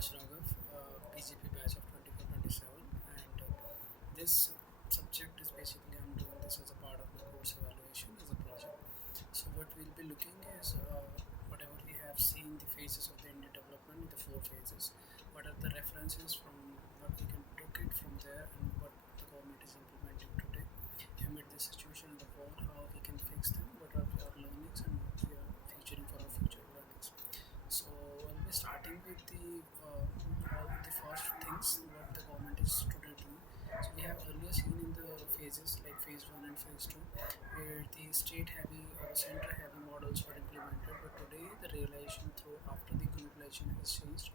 Aakash Raghav, PGP batch of 24-27, and this subject is basically I'm doing this as a part of my course evaluation as a project. So what we'll be looking is whatever we have seen the phases of the Indian development, the four phases. What are the references from what we can took it from there, and what the government is implementing today amid the situation in the world, how we can fix them, what are our learnings, and what we are featuring for our future learnings. So I'll be starting with all the first things what the government is today doing. So we have earlier seen in the phases like phase one and phase two, where the state heavy or center heavy models were implemented. But today the realization through after the globalization has changed.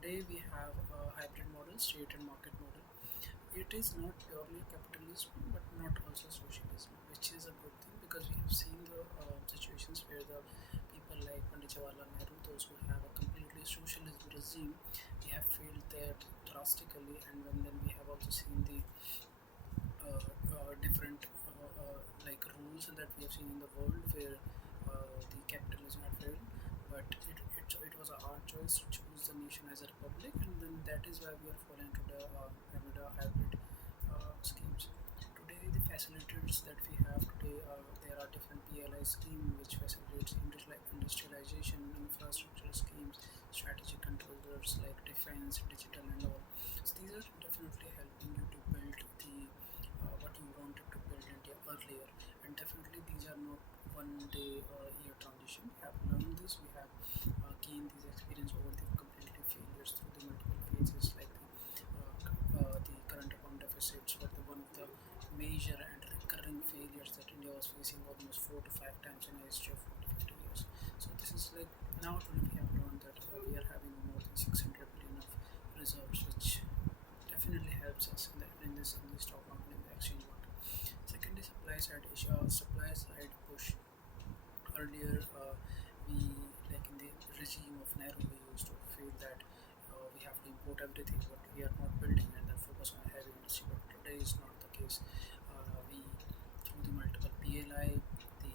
Today we have a hybrid model, state and market model. It is not purely capitalism, but not also socialism, which is a good thing because we have seen the situations where the people like Pandit Jawaharlal Nehru, those who have a completely socialist regime, we have failed there drastically, and then we have also seen the different like rules that we have seen in the world where the capitalism had failed, but it was a hard choice to choose the nation as a republic, and then that is why we are falling to the Amida hybrid schemes. Today, the facilitators that we have today, there are different PLI scheme which facilitates industrialization, infrastructure schemes, strategic controllers like defense, digital, and all. So these are definitely helping you to build the what you wanted to build India earlier, and definitely these are not one day year transition. We have learned this. We have gained this experience over the completely failures through the multiple phases like the current account deficits were the one of the major and recurring failures that India was facing almost 4 to 5 times in a history of 40 50 years. So this is like now today we have learned that we are having more than 600 billion of reserves, which definitely helps us in the stock market, in the exchange market. Second is supply side push. Earlier, we like in the regime of Nehru, we used to feel that we have to import everything, but we are not building and then focus on heavy industry. But today is not the case. We through the multiple PLI, the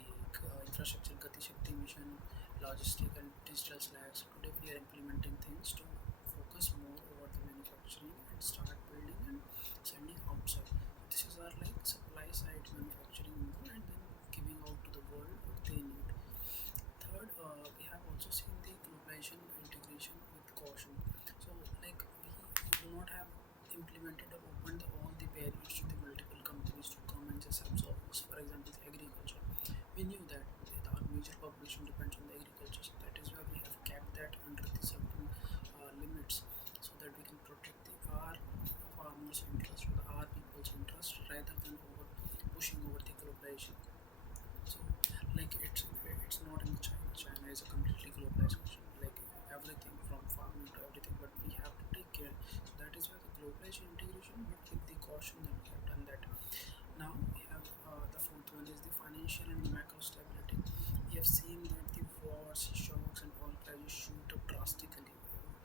infrastructure Gati Shakti mission, logistic and digital slacks. Today we are implementing things to focus more over the manufacturing and start building and sending outside. This is our like supply side manufacturing more and then giving out to the world what they need. Third, we have also seen the globalization integration with caution. So like we do not have implemented or opened all the barriers to the multiple companies to come and just absorb us. For example, the agriculture. We knew that our major population depends on the agriculture, so that is why we have kept that under the certain limits so that we can protect the our farmers' interest or the our people's interest rather than over pushing over the globalization. So like it's not in China. China is a completely globalized nation, like everything from farming to everything, but we have to take care. So that is why the globalization integration, but with the caution that we have done that. Now we have the fourth one is the financial and the macro stability. We have seen that the wars, shocks, and oil prices shoot up drastically,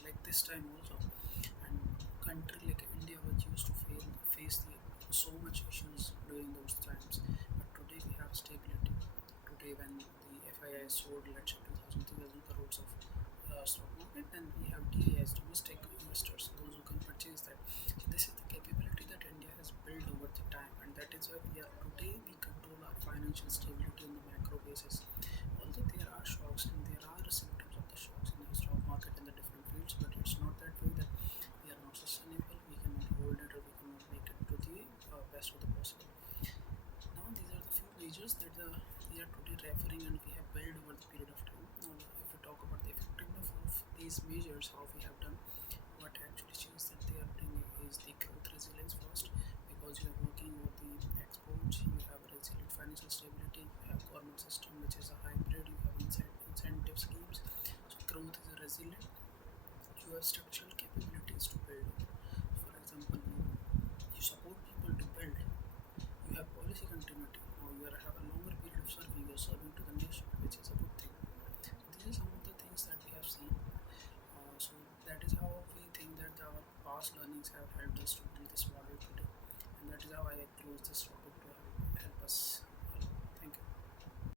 like this time also. And country like India, which used to face the so much issues during those times, but today we have stability. Today, when the FII sold, let's say 2,000, 3,000 crores of stock market, and we have DIS, domestic investors, those who can purchase that. So this is the capability that India has built over the time, and that is why we are today we control our financial stability on the macro basis. Although there are shocks and there are symptoms of the shocks in the stock market in the different fields, but it's not that way that we are not sustainable, we cannot hold it, or we cannot make it to the best of the possible. Now these are the few measures that we are today referring and we have built over the period of time. Now if we talk about the effectiveness of these measures, how we have done, what actually shows that they are doing is the growth resilience first, because you are working with the exports, you have a resilient financial stability, you have government system which is a hybrid, you have incentive schemes. So growth is a resilient, you have structural capabilities to build over. For example, you support people to build, you have policy continuity. Now you have a longer period of serving. You're serving to the